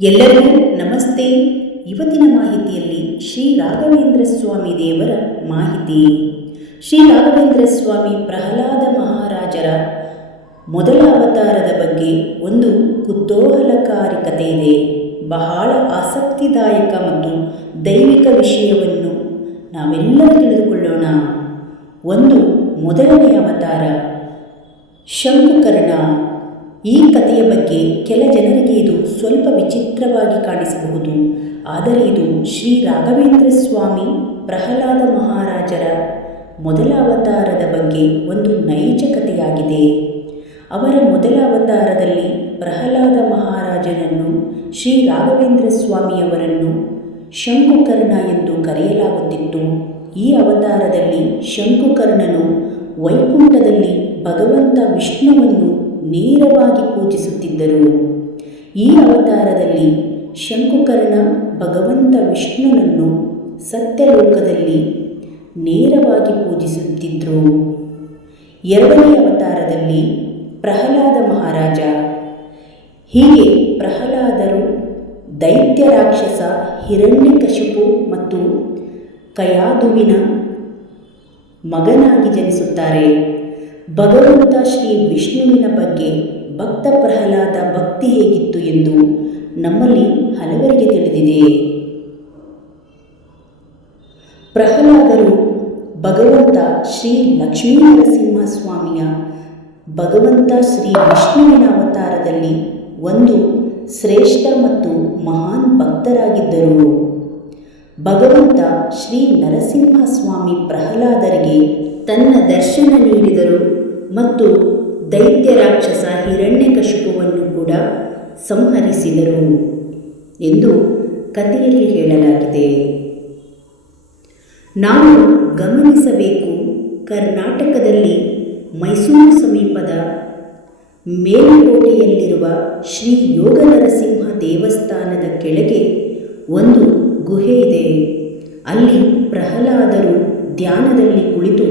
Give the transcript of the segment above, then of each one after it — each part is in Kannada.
ಎಲ್ಲರಿಗೂ ನಮಸ್ತೆ. ಇವತ್ತಿನ ಮಾಹಿತಿಯಲ್ಲಿ ಶ್ರೀ ರಾಘವೇಂದ್ರ ಸ್ವಾಮಿ ದೇವರ ಮಾಹಿತಿ. ಶ್ರೀ ರಾಘವೇಂದ್ರ ಸ್ವಾಮಿ ಪ್ರಹ್ಲಾದ ಮಹಾರಾಜರ ಮೊದಲ ಅವತಾರದ ಬಗ್ಗೆ ಒಂದು ಕುತೂಹಲಕಾರಿ ಕಥೆ ಇದೆ. ಬಹಳ ಆಸಕ್ತಿದಾಯಕ ಮತ್ತು ದೈವಿಕ ವಿಷಯವನ್ನು ನಾವೆಲ್ಲರೂ ತಿಳಿದುಕೊಳ್ಳೋಣ. ಒಂದು ಮೊದಲನೇ ಅವತಾರ, ಶಂಕುಕರ್ಣ. ಈ ಕಥೆಯ ಬಗ್ಗೆ ಕೆಲ ಜನರಿಗೆ ಇದು ಸ್ವಲ್ಪ ವಿಚಿತ್ರವಾಗಿ ಕಾಣಿಸಬಹುದು. ಆದರೆ ಇದು ಶ್ರೀ ರಾಘವೇಂದ್ರ ಸ್ವಾಮಿ ಪ್ರಹ್ಲಾದ ಮಹಾರಾಜರ ಮೊದಲ ಅವತಾರದ ಬಗ್ಗೆ ಒಂದು ನೈಜ ಕಥೆಯಾಗಿದೆ. ಅವರ ಮೊದಲ ಅವತಾರದಲ್ಲಿ ಪ್ರಹ್ಲಾದ ಮಹಾರಾಜನನ್ನು ಶ್ರೀ ರಾಘವೇಂದ್ರ ಸ್ವಾಮಿಯವರನ್ನು ಶಂಕುಕರ್ಣ ಎಂದು ಕರೆಯಲಾಗುತ್ತಿತ್ತು. ಈ ಅವತಾರದಲ್ಲಿ ಶಂಕುಕರ್ಣನು ವೈಕುಂಠದಲ್ಲಿ ಭಗವಂತ ವಿಷ್ಣುವನ್ನು ನೇರವಾಗಿ ಪೂಜಿಸುತ್ತಿದ್ದರು. ಈ ಅವತಾರದಲ್ಲಿ ಶಂಕುಕರ್ಣ ಭಗವಂತ ವಿಷ್ಣುವನ್ನು ಸತ್ಯಲೋಕದಲ್ಲಿ ನೇರವಾಗಿ ಪೂಜಿಸುತ್ತಿದ್ದರು ಎರಡನೇ ಅವತಾರದಲ್ಲಿ ಪ್ರಹ್ಲಾದ ಮಹಾರಾಜ. ಹೀಗೆ ಪ್ರಹ್ಲಾದರು ದೈತ್ಯ ರಾಕ್ಷಸ ಹಿರಣ್ಯಕಶಿಪು ಮತ್ತು ಕಯಾದುವಿನ ಮಗನಾಗಿ ಜನಿಸುತ್ತಾರೆ. ಭಗವಂತ ಶ್ರೀ ವಿಷ್ಣುವಿನ ಬಗ್ಗೆ ಭಕ್ತ ಪ್ರಹ್ಲಾದ ಭಕ್ತಿ ಹೇಗಿತ್ತು ಎಂದು ನಮ್ಮಲ್ಲಿ ಹಲವರಿಗೆ ತಿಳಿದಿದೆ. ಪ್ರಹ್ಲಾದರು ಭಗವಂತ ಶ್ರೀ ಲಕ್ಷ್ಮೀ ನರಸಿಂಹ ಸ್ವಾಮಿಯ ಭಗವಂತ ಶ್ರೀ ವಿಷ್ಣುವಿನ ಅವತಾರದಲ್ಲಿ ಒಂದು ಶ್ರೇಷ್ಠ ಮತ್ತು ಮಹಾನ್ ಭಕ್ತರಾಗಿದ್ದರು. ಭಗವಂತ ಶ್ರೀ ನರಸಿಂಹ ಸ್ವಾಮಿ ಪ್ರಹ್ಲಾದರಿಗೆ ತನ್ನ ದರ್ಶನ ನೀಡಿದರು. ಮತ್ತು ದೈತ್ಯ ರಾಕ್ಷಸ ಹಿರಣ್ಯಕಶಿಪುವನ್ನು ಕೂಡ ಸಂಹರಿಸಿದರು ಎಂದು ಕಥೆಯಲ್ಲಿ ಹೇಳಲಾಗಿದೆ. ನಾವು ಗಮನಿಸಬೇಕು, ಕರ್ನಾಟಕದಲ್ಲಿ ಮೈಸೂರು ಸಮೀಪದ ಮೇಲುಕೋಟೆಯಲ್ಲಿರುವ ಶ್ರೀ ಯೋಗ ನರಸಿಂಹ ದೇವಸ್ಥಾನದ ಕೆಳಗೆ ಒಂದು ಗುಹೆ ಇದೆ. ಅಲ್ಲಿ ಪ್ರಹ್ಲಾದರು ಧ್ಯಾನದಲ್ಲಿ ಕುಳಿತು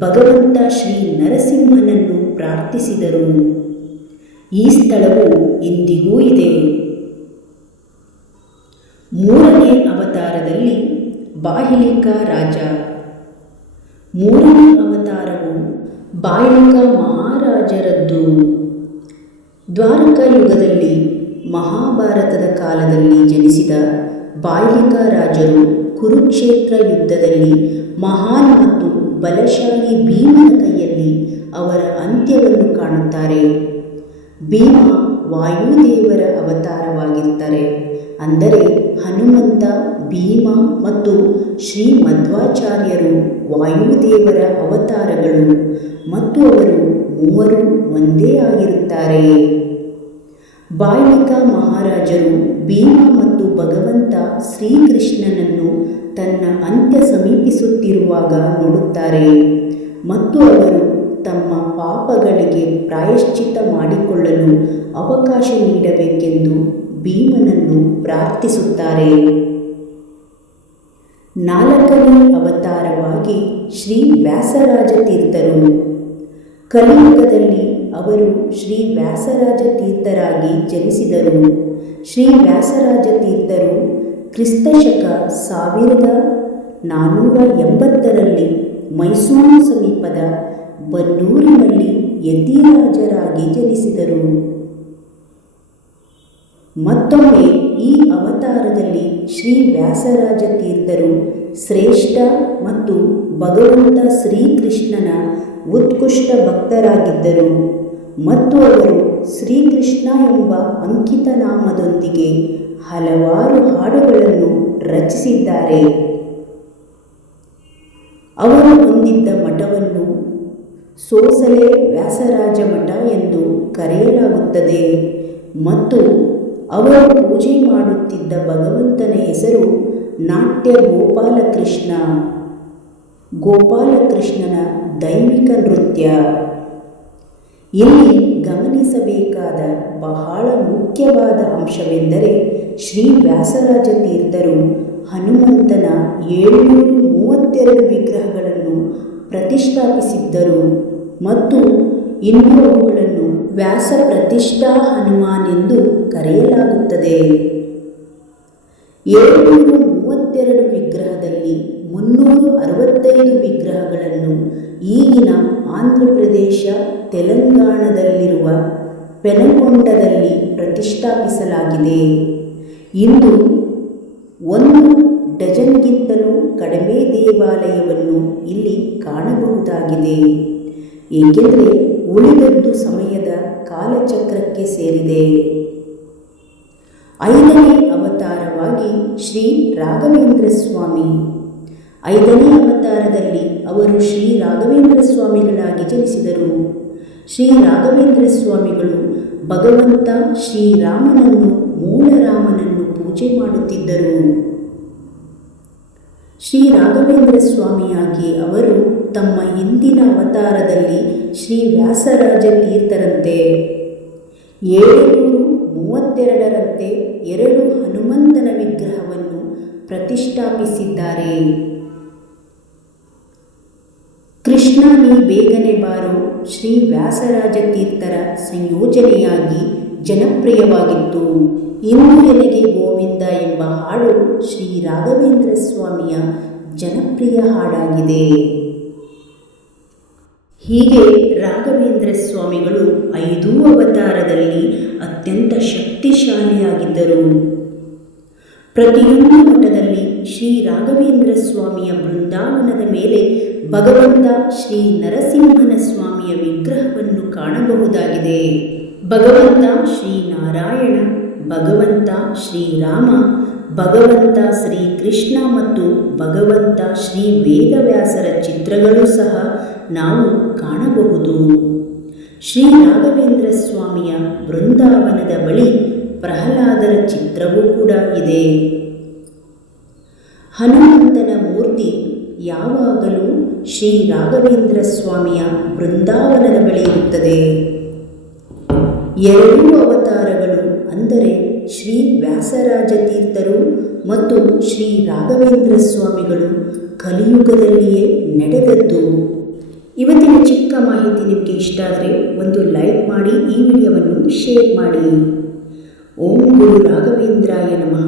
ಭಗವಂತ ಶ್ರೀ ನರಸಿಂಹನನ್ನು ಪ್ರಾರ್ಥಿಸಿದರು. ಈ ಸ್ಥಳವು ಇಂದಿಗೂ ಇದೆ. ಮೂರನೇ ಅವತಾರದಲ್ಲಿ ಬಾಹಿಲಿಕ ರಾಜ. ಮೂರನೇ ಅವತಾರವು ಬಾಯಲಿಕಾ ಮಹಾರಾಜರದ್ದು. ದ್ವಾರಕಾ ಯುಗದಲ್ಲಿ ಮಹಾಭಾರತದ ಕಾಲದಲ್ಲಿ ಜನಿಸಿದ ಬಾಯಿಲಿಕ ರಾಜರು ಕುರುಕ್ಷೇತ್ರ ಯುದ್ಧದಲ್ಲಿ ಮಹಾನ್ ಮತ್ತು ಬಲಶಾಲಿ ಭೀಮನ ಕೈಯಲ್ಲಿ ಅವರ ಅಂತ್ಯವನ್ನು ಕಾಣುತ್ತಾರೆ. ಭೀಮ ವಾಯುದೇವರ ಅವತಾರವಾಗಿರ್ತಾರೆ ಅಂದರೆ ಹನುಮಂತ, ಭೀಮ ಮತ್ತು ಶ್ರೀ ಮಧ್ವಾಚಾರ್ಯರು ವಾಯುದೇವರ ಅವತಾರಗಳು ಮತ್ತು ಅವರು ಮೂವರು ಒಂದೇ ಆಗಿರುತ್ತಾರೆ. ಬಾಯ್ಲಿಕ ಮಹಾರಾಜರು ಭೀಮ ಮತ್ತು ಭಗವಂತ ಶ್ರೀಕೃಷ್ಣನನ್ನು ತನ್ನ ಅಂತ್ಯ ಸಮೀಪಿಸುತ್ತಿರುವಾಗ ನೋಡುತ್ತಾರೆ. ಮತ್ತು ಅವರು ತಮ್ಮ ಪಾಪಗಳಿಗೆ ಪ್ರಾಯಶ್ಚಿತ ಮಾಡಿಕೊಳ್ಳಲು ಅವಕಾಶ ನೀಡಬೇಕೆಂದು ಭೀಮನನ್ನು ಪ್ರಾರ್ಥಿಸುತ್ತಾರೆ. ನಾಲ್ಕನೇ ಅವತಾರವಾಗಿ ಶ್ರೀ ವ್ಯಾಸರಾಜ ತೀರ್ಥರು ಕಲಿಯುಗದಲ್ಲಿ ಅವರು ಶ್ರೀ ವ್ಯಾಸರಾಜ ತೀರ್ಥರಾಗಿ ಜನಿಸಿದರು. ಶ್ರೀ ವ್ಯಾಸರಾಜ ತೀರ್ಥರು ಕ್ರಿಸ್ತಶಕ ಸಾವಿರದ ನಾನ್ನೂರ ಎಂಬತ್ತರಲ್ಲಿ ಮೈಸೂರು ಸಮೀಪದ ಬನ್ನೂರಿನಲ್ಲಿ ಯತಿರಾಜರಾಗಿ ಜನಿಸಿದರು. ಮತ್ತೊಮ್ಮೆ ಈ ಅವತಾರದಲ್ಲಿ ಶ್ರೀ ವ್ಯಾಸರಾಜ ತೀರ್ಥರು ಶ್ರೇಷ್ಠ ಮತ್ತು ಭಗವಂತ ಶ್ರೀಕೃಷ್ಣನ ಉತ್ಕೃಷ್ಟ ಭಕ್ತರಾಗಿದ್ದರು. ಮತ್ತು ಅವರು ಶ್ರೀಕೃಷ್ಣ ಎಂಬ ಅಂಕಿತ ನಾಮದೊಂದಿಗೆ ಹಲವಾರು ಹಾಡುಗಳನ್ನು ರಚಿಸಿದ್ದಾರೆ. ಅವರು ಹೊಂದಿದ್ದ ಮಠವನ್ನು ಸೋಸಲೆ ವ್ಯಾಸರಾಜ ಮಠ ಎಂದು ಕರೆಯಲಾಗುತ್ತದೆ ಮತ್ತು ಅವರು ಪೂಜೆ ಮಾಡುತ್ತಿದ್ದ ಭಗವಂತನ ಹೆಸರು ನಾಟ್ಯ ಗೋಪಾಲಕೃಷ್ಣ. ಗೋಪಾಲಕೃಷ್ಣನ ದೈವಿಕ ನೃತ್ಯ. ಇಲ್ಲಿ ಗಮನಿಸಬೇಕಾದ ಬಹಳ ಮುಖ್ಯವಾದ ಅಂಶವೆಂದರೆ ಶ್ರೀ ವ್ಯಾಸರಾಜ ತೀರ್ಥರು ಹನುಮಂತನ ಏಳುನೂರು ಮೂವತ್ತೆರಡು ವಿಗ್ರಹಗಳನ್ನು ಪ್ರತಿಷ್ಠಾಪಿಸಿದ್ದರು ಮತ್ತು ಇನ್ನೂರುಗಳನ್ನು ವ್ಯಾಸ ಪ್ರತಿಷ್ಠಾ ಹನುಮಾನ್ ಎಂದು ಕರೆಯಲಾಗುತ್ತದೆ. ಏಳ್ನೂರು ಮೂವತ್ತೆರಡು ವಿಗ್ರಹದಲ್ಲಿ ಮುನ್ನೂರು ಅರವತ್ತೈದು ವಿಗ್ರಹಗಳನ್ನು ಈಗಿನ ಆಂಧ್ರ ಪ್ರದೇಶ ತೆಲಂಗಾಣದಲ್ಲಿರುವ ಪೆನಗೊಂಡದಲ್ಲಿ ಪ್ರತಿಷ್ಠಾಪಿಸಲಾಗಿದೆ. ಇಂದು ಒಂದು ಡಜನ್ಗಿಂತಲೂ ಕಡಿಮೆ ದೇವಾಲಯವನ್ನು ಇಲ್ಲಿ ಕಾಣಬಹುದಾಗಿದೆ. ಏಕೆಂದರೆ ಉಳಿದದ್ದು ಸಮಯದ ಕಾಲಚಕ್ರಕ್ಕೆ ಸೇರಿದೆ. ಐದನೇ ಅವತಾರವಾಗಿ ಶ್ರೀ ರಾಘವೇಂದ್ರ ಸ್ವಾಮಿ ಐದನೇ ಅವತಾರದಲ್ಲಿ ಅವರು ಶ್ರೀ ರಾಘವೇಂದ್ರ ಸ್ವಾಮಿಗಳಾಗಿ ಜನಿಸಿದರು. ಶ್ರೀ ರಾಘವೇಂದ್ರ ಸ್ವಾಮಿಗಳು ಭಗವಂತ ಶ್ರೀರಾಮನನ್ನು ಮೂಲರಾಮನನ್ನು ಪೂಜೆ ಮಾಡುತ್ತಿದ್ದರು. ಶ್ರೀ ರಾಘವೇಂದ್ರ ಸ್ವಾಮಿಯಾಗಿ ಅವರು ತಮ್ಮ ಹಿಂದಿನ ಅವತಾರದಲ್ಲಿ ಶ್ರೀ ವ್ಯಾಸರಾಜ ತೀರ್ಥರಂತೆ, ಏಳುನೂರು ಮೂವತ್ತೆರಡರಂತೆ ಎರಡು ಹನುಮಂತನ ವಿಗ್ರಹವನ್ನು ಪ್ರತಿಷ್ಠಾಪಿಸಿದ್ದಾರೆ. ಕೃಷ್ಣ, ನೀ ಬೇಗನೆ ಬಾರೋ ಶ್ರೀ ವ್ಯಾಸರಾಜ ತೀರ್ಥರ ಸಂಯೋಜನೆಯಾಗಿ ಜನಪ್ರಿಯವಾಗಿತ್ತು. ಇಂದು ನನಗೆ ಗೋವಿಂದ ಎಂಬ ಹಾಡು ಶ್ರೀ ರಾಘವೇಂದ್ರ ಸ್ವಾಮಿಯ ಜನಪ್ರಿಯ ಹಾಡಾಗಿದೆ. ಹೀಗೆ ರಾಘವೇಂದ್ರ ಸ್ವಾಮಿಗಳು ಐದೂ ಅವತಾರದಲ್ಲಿ ಅತ್ಯಂತ ಶಕ್ತಿಶಾಲಿಯಾಗಿದ್ದರು. ಪ್ರತಿಯೊಂದು ಮಠದಲ್ಲಿ ಶ್ರೀ ರಾಘವೇಂದ್ರ ಸ್ವಾಮಿಯ ಬೃಂದಾವನದ ಮೇಲೆ ಭಗವಂತ ಶ್ರೀ ನರಸಿಂಹನ ಸ್ವಾಮಿಯ ವಿಗ್ರಹವನ್ನು ಕಾಣಬಹುದಾಗಿದೆ. ಭಗವಂತ ಶ್ರೀ ನಾರಾಯಣ, ಭಗವಂತ ಶ್ರೀರಾಮ ಭಗವಂತ ಶ್ರೀ ಕೃಷ್ಣ ಮತ್ತು ಭಗವಂತ ಶ್ರೀ ವೇದವ್ಯಾಸರ ಚಿತ್ರಗಳು ಸಹ ನಾವು ಕಾಣಬಹುದು. ಶ್ರೀ ರಾಘವೇಂದ್ರ ಸ್ವಾಮಿಯ ಬೃಂದಾವನದ ಬಳಿ ಪ್ರಹ್ಲಾದರ ಚಿತ್ರವೂ ಕೂಡ ಇದೆ. ಹನುಮಂತನ ಮೂರ್ತಿ ಯಾವಾಗಲೂ ಶ್ರೀ ರಾಘವೇಂದ್ರ ಸ್ವಾಮಿಯ ಬೃಂದಾವನದ ಬಳಿ ಇರುತ್ತದೆ. ಎರಡೂ ಅವತಾರಗಳು ಅಂದರೆ ಶ್ರೀ ವ್ಯಾಸರಾಜ ತೀರ್ಥರು ಮತ್ತು ಶ್ರೀ ರಾಘವೇಂದ್ರ ಸ್ವಾಮಿಗಳು ಕಲಿಯುಗದಲ್ಲಿಯೇ ನಡೆದದ್ದು. ಇವತ್ತಿನ ಚಿಕ್ಕ ಮಾಹಿತಿ ನಿಮಗೆ ಇಷ್ಟ ಆದರೆ ಒಂದು ಲೈಕ್ ಮಾಡಿ, ಈ ವಿಡಿಯೋವನ್ನು ಶೇರ್ ಮಾಡಿ. ಓಂ ಗುರು ರಾಘವೇಂದ್ರಾಯ ನಮಃ.